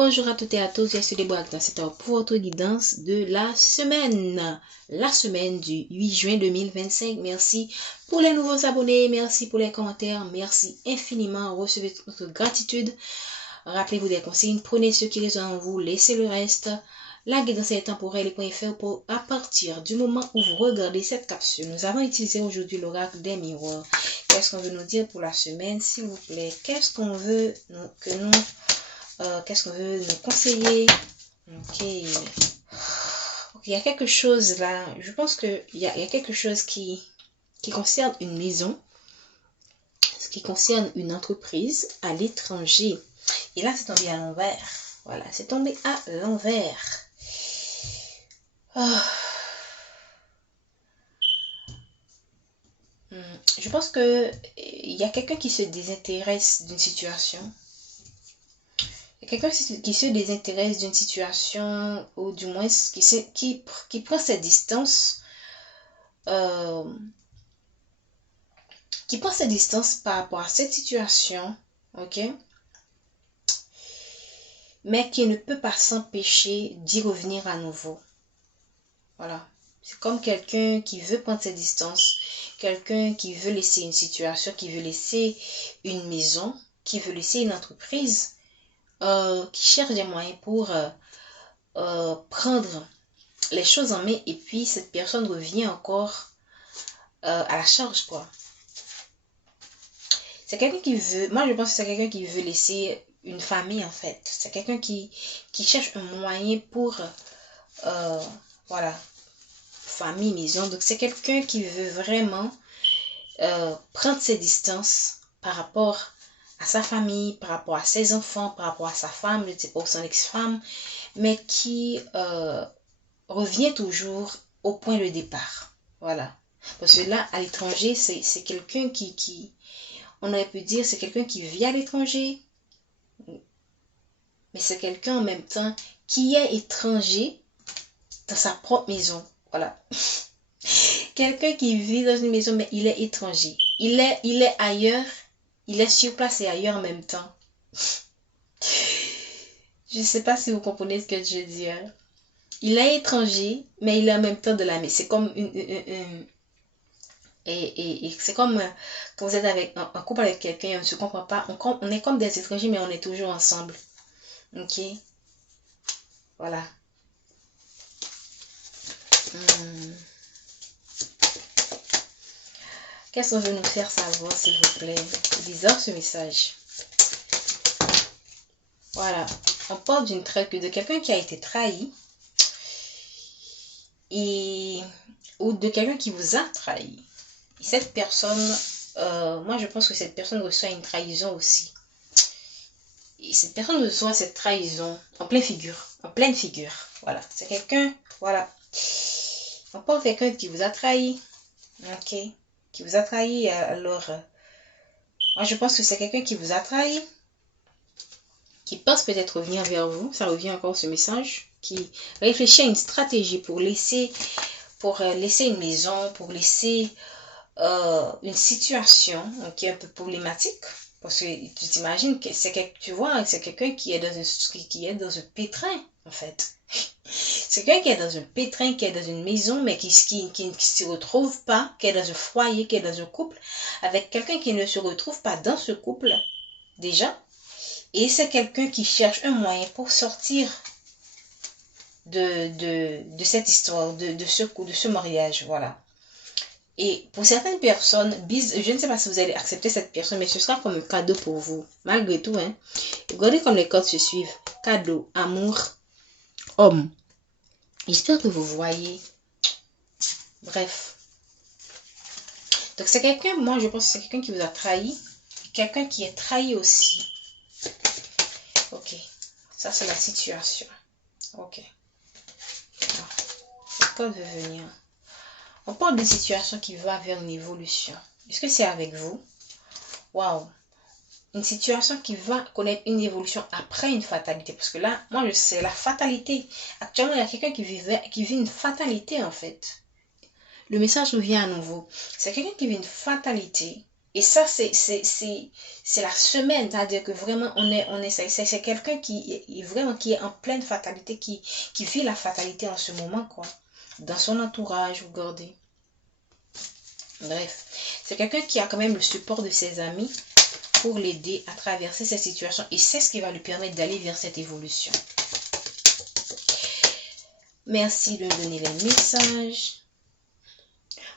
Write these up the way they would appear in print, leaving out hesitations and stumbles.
Bonjour à toutes et à tous, je suis Déborah dans cette heure pour votre guidance de la semaine du 8 juin 2025. Merci pour les nouveaux abonnés, merci pour les commentaires, merci infiniment, recevez toute notre gratitude. Rappelez-vous des consignes, prenez ce qui résonne en vous, laissez le reste. La guidance est temporelle et point faire pour à partir du moment où vous regardez cette capsule. Nous avons utilisé aujourd'hui l'oracle des miroirs. Qu'est-ce qu'on veut nous dire pour la semaine, s'il vous plaît? Qu'est-ce qu'on veut qu'est-ce qu'on veut nous conseiller? Ok, il y a quelque chose là. Je pense que il y a quelque chose qui concerne une maison, ce qui concerne une entreprise à l'étranger. Et là, c'est tombé à l'envers. Voilà, c'est tombé à l'envers. Je pense que il y a quelqu'un qui se désintéresse d'une situation. Quelqu'un qui se désintéresse d'une situation, ou du moins qui prend ses distances, par rapport à cette situation, ok, mais qui ne peut pas s'empêcher d'y revenir à nouveau. Voilà, c'est comme quelqu'un qui veut prendre ses distances, quelqu'un qui veut laisser une situation, qui veut laisser une maison, qui veut laisser une entreprise, qui cherche des moyens pour prendre les choses en main, et puis cette personne revient encore à la charge, quoi. C'est quelqu'un qui veut, moi je pense que c'est quelqu'un qui veut laisser une famille, en fait. C'est quelqu'un qui cherche un moyen pour voilà, famille, maison. Donc c'est quelqu'un qui veut vraiment prendre ses distances par rapport à sa famille, par rapport à ses enfants, par rapport à sa femme, je ne sais pas, son ex-femme, mais qui revient toujours au point de départ. Voilà. Parce que là, à l'étranger, c'est quelqu'un qui, on aurait pu dire, c'est quelqu'un qui vit à l'étranger, mais c'est quelqu'un en même temps qui est étranger dans sa propre maison. Voilà. Quelqu'un qui vit dans une maison, mais il est étranger. Il est ailleurs, il est sur place et ailleurs en même temps. Je ne sais pas si vous comprenez ce que je veux dire. Il est étranger, mais il est en même temps de la maison. C'est comme et c'est comme quand vous êtes avec un couple avec quelqu'un, on ne se comprend pas. On est comme des étrangers, mais on est toujours ensemble. Ok? Voilà. Qu'est-ce qu'on veut nous faire savoir, s'il vous plaît? C'est bizarre ce message. Voilà. On parle d'une traite de quelqu'un qui a été trahi. Ou de quelqu'un qui vous a trahi. Et cette personne, moi je pense que cette personne reçoit une trahison aussi. Et cette personne reçoit cette trahison en pleine figure. Voilà. C'est quelqu'un, voilà. On parle de quelqu'un qui vous a trahi. Ok. Qui vous a trahi. Alors, moi je pense que c'est quelqu'un qui vous a trahi. Qui pense peut-être revenir vers vous. Ça revient encore ce message. Qui réfléchit à une stratégie pour laisser une maison, pour laisser une situation qui est un peu problématique. Parce que tu t'imagines que c'est quelqu'un qui est dans un pétrin, en fait. C'est quelqu'un qui est dans un pétrin, qui est dans une maison, mais qui ne se retrouve pas, qui est dans un foyer, qui est dans un couple, avec quelqu'un qui ne se retrouve pas dans ce couple, déjà. Et c'est quelqu'un qui cherche un moyen pour sortir de cette histoire, de ce mariage, voilà. Et pour certaines personnes, je ne sais pas si vous allez accepter cette personne, mais ce sera comme un cadeau pour vous, malgré tout. Hein. Regardez comme les codes se suivent. Cadeau, amour, homme. J'espère que vous voyez. Bref. Donc c'est quelqu'un, moi je pense que c'est quelqu'un qui vous a trahi. Quelqu'un qui est trahi aussi. Ok. Ça c'est la situation. Ok. Alors, le code veut venir. On parle d'une situation qui va vers une évolution. Est-ce que c'est avec vous? Waouh! Une situation qui va connaître une évolution après une fatalité. Parce que là, moi, je sais, la fatalité. Actuellement, il y a quelqu'un qui vit une fatalité, en fait. Le message revient à nouveau. C'est quelqu'un qui vit une fatalité. Et ça, c'est la semaine, c'est-à-dire que vraiment, c'est quelqu'un qui est vraiment qui est en pleine fatalité, qui vit la fatalité en ce moment, quoi. Dans son entourage, vous regardez. Bref, c'est quelqu'un qui a quand même le support de ses amis pour l'aider à traverser cette situation. Et c'est ce qui va lui permettre d'aller vers cette évolution. Merci de me donner les messages.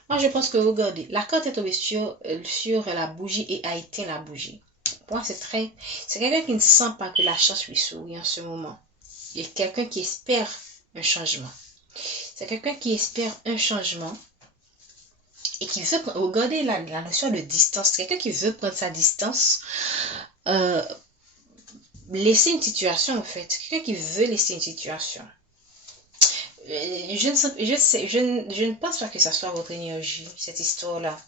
Moi, je pense que, regardez, la carte est tombée sur la bougie et a éteint la bougie. Pour moi, c'est quelqu'un qui ne sent pas que la chance lui sourit en ce moment. Il y a quelqu'un qui espère un changement. C'est quelqu'un qui espère un changement et qui veut, regardez la notion de distance. C'est quelqu'un qui veut prendre sa distance, laisser une situation, en fait. C'est quelqu'un qui veut laisser une situation. Je ne pense pas que ça soit votre énergie, cette histoire-là.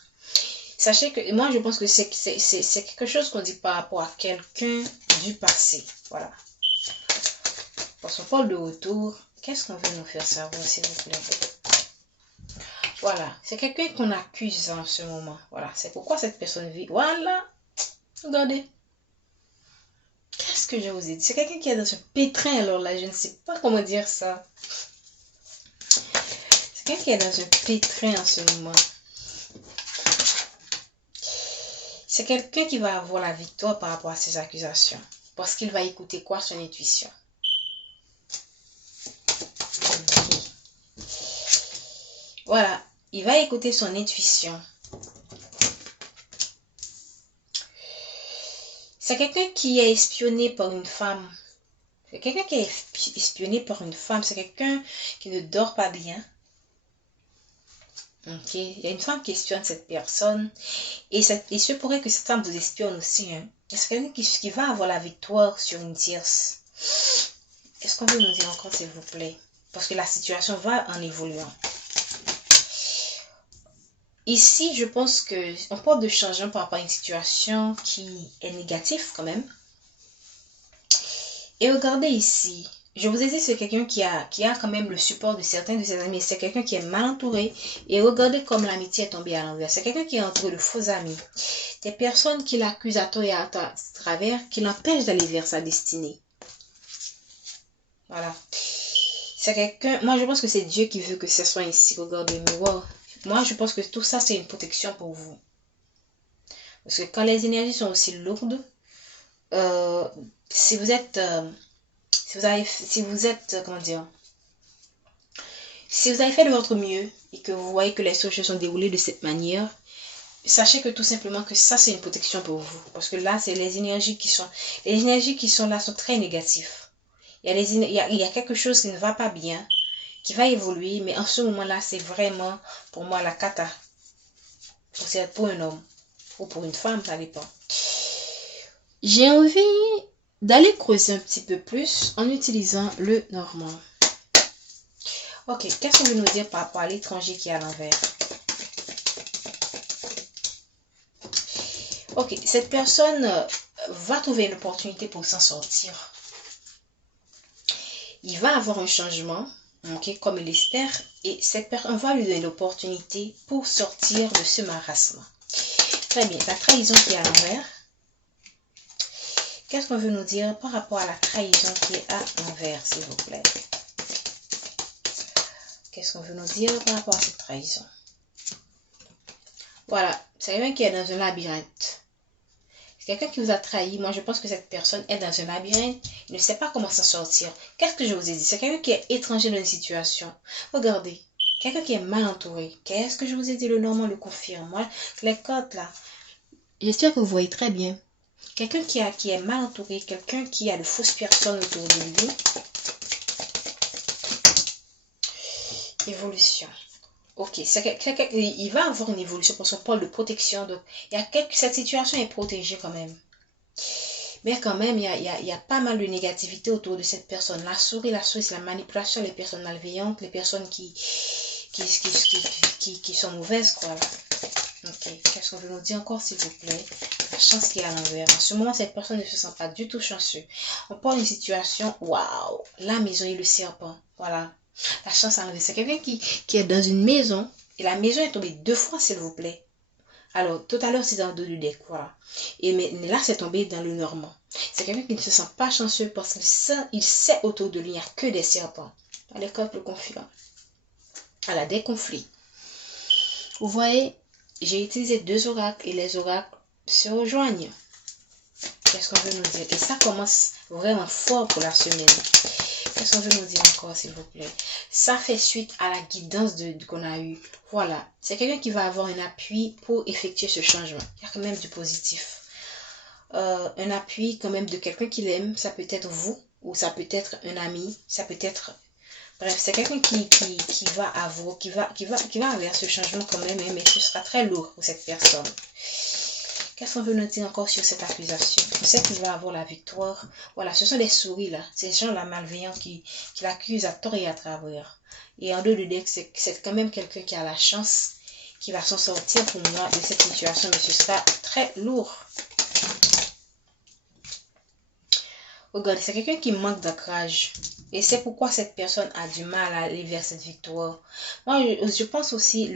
Sachez que moi, je pense que c'est quelque chose qu'on dit par rapport à quelqu'un du passé. Voilà. Parce qu'on parle de retour, qu'est-ce qu'on veut nous faire savoir, s'il vous plaît? Voilà. C'est quelqu'un qu'on accuse en ce moment. Voilà. C'est pourquoi cette personne vit. Voilà. Regardez. Qu'est-ce que je vous ai dit? C'est quelqu'un qui est dans ce pétrin, alors là, je ne sais pas comment dire ça. C'est quelqu'un qui est dans un pétrin en ce moment. C'est quelqu'un qui va avoir la victoire par rapport à ses accusations. Parce qu'il va écouter quoi? Son intuition. Okay. Voilà. Il va écouter son intuition. C'est quelqu'un qui est espionné par une femme. C'est quelqu'un qui est espionné par une femme. C'est quelqu'un qui ne dort pas bien. Ok, il y a une femme qui espionne cette personne. Et il se pourrait que cette femme vous espionne aussi. Hein. C'est quelqu'un qui va avoir la victoire sur une tierce. Qu'est-ce qu'on veut nous dire encore, s'il vous plaît? Parce que la situation va en évoluant. Ici, je pense qu'on parle de changement par rapport à une situation qui est négative quand même. Et regardez ici. Je vous ai dit, c'est quelqu'un qui a quand même le support de certains de ses amis. C'est quelqu'un qui est mal entouré. Et regardez comme l'amitié est tombée à l'envers. C'est quelqu'un qui est entouré de faux amis. Des personnes qui l'accusent à tort et à travers, qui l'empêchent d'aller vers sa destinée. Voilà. C'est quelqu'un... Moi, je pense que c'est Dieu qui veut que ce soit ici. Regardez-moi. Wow. Moi, je pense que tout ça, c'est une protection pour vous. Parce que quand les énergies sont aussi lourdes, si vous êtes... comment dire, si vous avez fait de votre mieux et que vous voyez que les choses se sont déroulées de cette manière, sachez que tout simplement que ça, c'est une protection pour vous. Parce que là, c'est les énergies qui sont là sont très négatives. Il y a quelque chose qui ne va pas bien, qui va évoluer, mais en ce moment-là, c'est vraiment, pour moi, la cata. Pour un homme ou pour une femme, ça dépend. J'ai envie d'aller creuser un petit peu plus en utilisant le normand. Ok, qu'est-ce qu'on veut nous dire par rapport à l'étranger qui est à l'envers? Ok, cette personne va trouver une opportunité pour s'en sortir. Il va avoir un changement, ok, comme il l'espère, et cette personne va lui donner l'opportunité pour sortir de ce marasme. Très bien, la trahison qui est à l'envers. Qu'est-ce qu'on veut nous dire par rapport à la trahison qui est à l'envers, s'il vous plaît? Qu'est-ce qu'on veut nous dire par rapport à cette trahison? Voilà, c'est quelqu'un qui est dans un labyrinthe. C'est quelqu'un qui vous a trahi. Moi, je pense que cette personne est dans un labyrinthe. Il ne sait pas comment s'en sortir. Qu'est-ce que je vous ai dit? C'est quelqu'un qui est étranger dans une situation. Regardez, quelqu'un qui est mal entouré. Qu'est-ce que je vous ai dit? Le normand le confirme. Moi, les codes là, j'espère que vous voyez très bien. Quelqu'un qui est mal entouré, quelqu'un qui a de fausses personnes autour de lui. Évolution. Ok, il va avoir une évolution pour son pôle de protection. Donc, cette situation est protégée quand même. Mais quand même, il y a pas mal de négativité autour de cette personne. La souris, c'est la manipulation, les personnes malveillantes, les personnes qui sont mauvaises, quoi. Là. Ok, qu'est-ce qu'on veut nous dire encore, s'il vous plaît? La chance qui est à l'envers. En ce moment, cette personne ne se sent pas du tout chanceux. On parle d'une situation, waouh, la maison et le serpent. Voilà. La chance à l'envers. C'est quelqu'un qui est dans une maison et la maison est tombée 2 fois, s'il vous plaît. Alors, tout à l'heure, c'est dans le dos du deck, voilà. Et mais là, c'est tombé dans le normand. C'est quelqu'un qui ne se sent pas chanceux parce qu'il sait autour de lui, il n'y a que des serpents. À l'école, le conflit. Voilà, des conflits. Vous voyez, j'ai utilisé 2 oracles et les oracles se rejoignent. Qu'est-ce qu'on veut nous dire? Et ça commence vraiment fort pour la semaine. Qu'est-ce qu'on veut nous dire encore, s'il vous plaît? Ça fait suite à la guidance qu'on a eue. Voilà. C'est quelqu'un qui va avoir un appui pour effectuer ce changement. Il y a quand même du positif. Un appui quand même de quelqu'un qu'il aime. Ça peut être vous, ou ça peut être un ami. Ça peut être... Bref, c'est quelqu'un qui va avoir, qui va avoir ce changement quand même, mais ce sera très lourd pour cette personne. Qu'est-ce qu'on veut nous dire encore sur cette accusation? Je sais qu'il va avoir la victoire. Voilà, ce sont des souris là. Ces gens-là malveillants qui l'accusent à tort et à travers. Et en deux de deck, c'est quand même quelqu'un qui a la chance, qui va s'en sortir pour moi de cette situation. Mais ce sera très lourd. Regardez, c'est quelqu'un qui manque d'ancrage. Et c'est pourquoi cette personne a du mal à aller vers cette victoire. Moi, je pense aussi,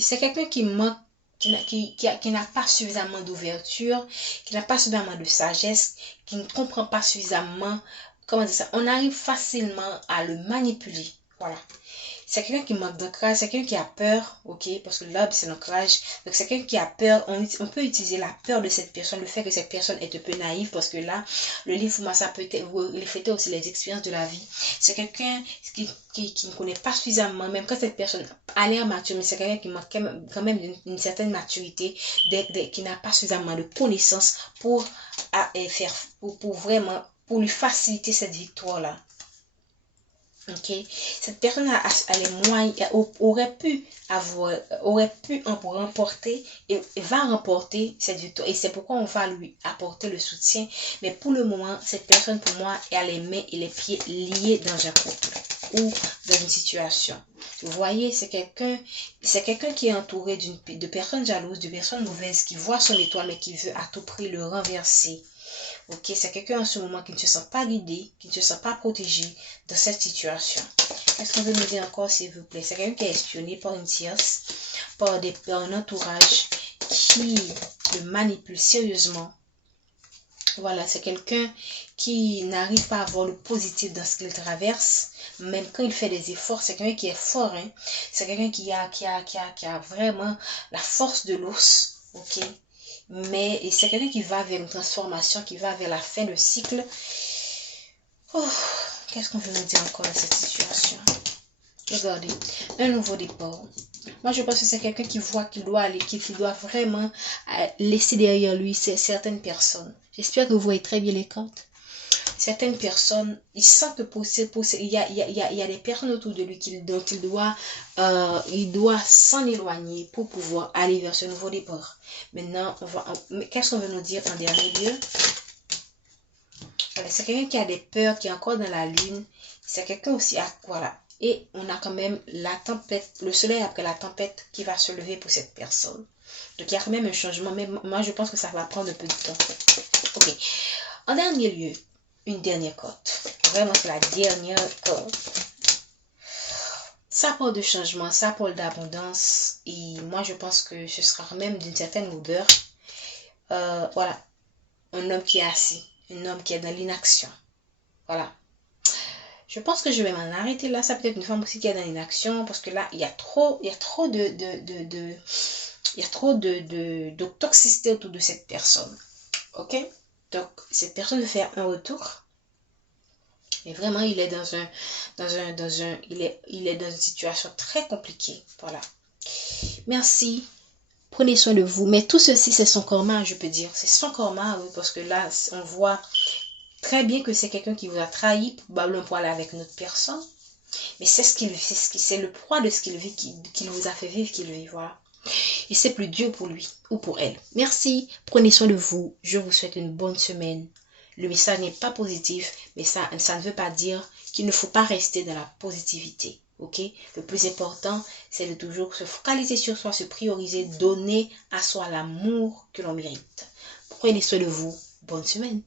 c'est quelqu'un qui manque, qui n'a pas suffisamment d'ouverture, qui n'a pas suffisamment de sagesse, qui ne comprend pas suffisamment, comment dire ça, on arrive facilement à le manipuler. Voilà. C'est quelqu'un qui manque d'ancrage, c'est quelqu'un qui a peur, ok, parce que l'âme c'est l'ancrage. Donc c'est quelqu'un qui a peur, on peut utiliser la peur de cette personne, le fait que cette personne est un peu naïve, parce que là, le livre, moi, ça peut refléter aussi les expériences de la vie. C'est quelqu'un qui ne connaît pas suffisamment, même quand cette personne a l'air mature, mais c'est quelqu'un qui manque quand même d'une certaine maturité, qui n'a pas suffisamment de connaissances pour vraiment, pour lui faciliter cette victoire-là. Ok, cette personne a les moyens, aurait pu en remporter et va remporter cette victoire. Et c'est pourquoi on va lui apporter le soutien. Mais pour le moment, cette personne, pour moi, a les mains et les pieds liés dans un couple ou dans une situation. Vous voyez, c'est quelqu'un qui est entouré de personnes jalouses, de personnes mauvaises, qui voient son étoile, mais qui veut à tout prix le renverser. Ok, c'est quelqu'un en ce moment qui ne se sent pas guidé, qui ne se sent pas protégé dans cette situation. Qu'est-ce qu'on veut nous dire encore, s'il vous plaît? C'est quelqu'un qui est espionné par une tierce, par un entourage qui le manipule sérieusement. Voilà, c'est quelqu'un qui n'arrive pas à voir le positif dans ce qu'il traverse. Même quand il fait des efforts, c'est quelqu'un qui est fort. Hein? C'est quelqu'un qui a vraiment la force de l'os. Ok? Mais c'est quelqu'un qui va vers une transformation, qui va vers la fin de cycle. Oh, qu'est-ce qu'on veut nous dire encore dans cette situation? Regardez, un nouveau départ. Moi, je pense que c'est quelqu'un qui voit qu'il doit aller, qu'il doit vraiment laisser derrière lui certaines personnes. J'espère que vous voyez très bien les cartes. Certaines personnes, il sent que il y a des personnes autour de lui dont il doit s'en éloigner pour pouvoir aller vers ce nouveau départ. Maintenant, qu'est-ce qu'on veut nous dire en dernier lieu? C'est quelqu'un qui a des peurs, qui est encore dans la lune. C'est quelqu'un aussi voilà. Et on a quand même la tempête, le soleil après la tempête qui va se lever pour cette personne. Donc il y a quand même un changement, mais moi je pense que ça va prendre un peu de temps. Ok. En dernier lieu, une dernière carte. Vraiment, c'est la dernière carte. Ça parle de changement, ça parle d'abondance. Et moi, je pense que ce sera même d'une certaine odeur. Voilà. Un homme qui est assis. Un homme qui est dans l'inaction. Voilà. Je pense que je vais m'en arrêter là. Ça peut être une femme aussi qui est dans l'inaction. Parce que là, il y a trop de toxicité autour de cette personne. Ok? Donc, cette personne veut faire un retour. Mais vraiment, il est il est dans une situation très compliquée. Voilà. Merci. Prenez soin de vous. Mais tout ceci, c'est son karma, je peux dire. C'est son karma, oui, parce que là, on voit très bien que c'est quelqu'un qui vous a trahi, probablement pour aller avec une autre personne. Mais c'est le poids de ce qu'il vit, qu'il vous a fait vivre, qu'il vit. Voilà. Et c'est plus dur pour lui ou pour elle. Merci. Prenez soin de vous. Je vous souhaite une bonne semaine. Le message n'est pas positif, mais ça ne veut pas dire qu'il ne faut pas rester dans la positivité. Ok? Le plus important, c'est de toujours se focaliser sur soi, se prioriser, donner à soi l'amour que l'on mérite. Prenez soin de vous. Bonne semaine.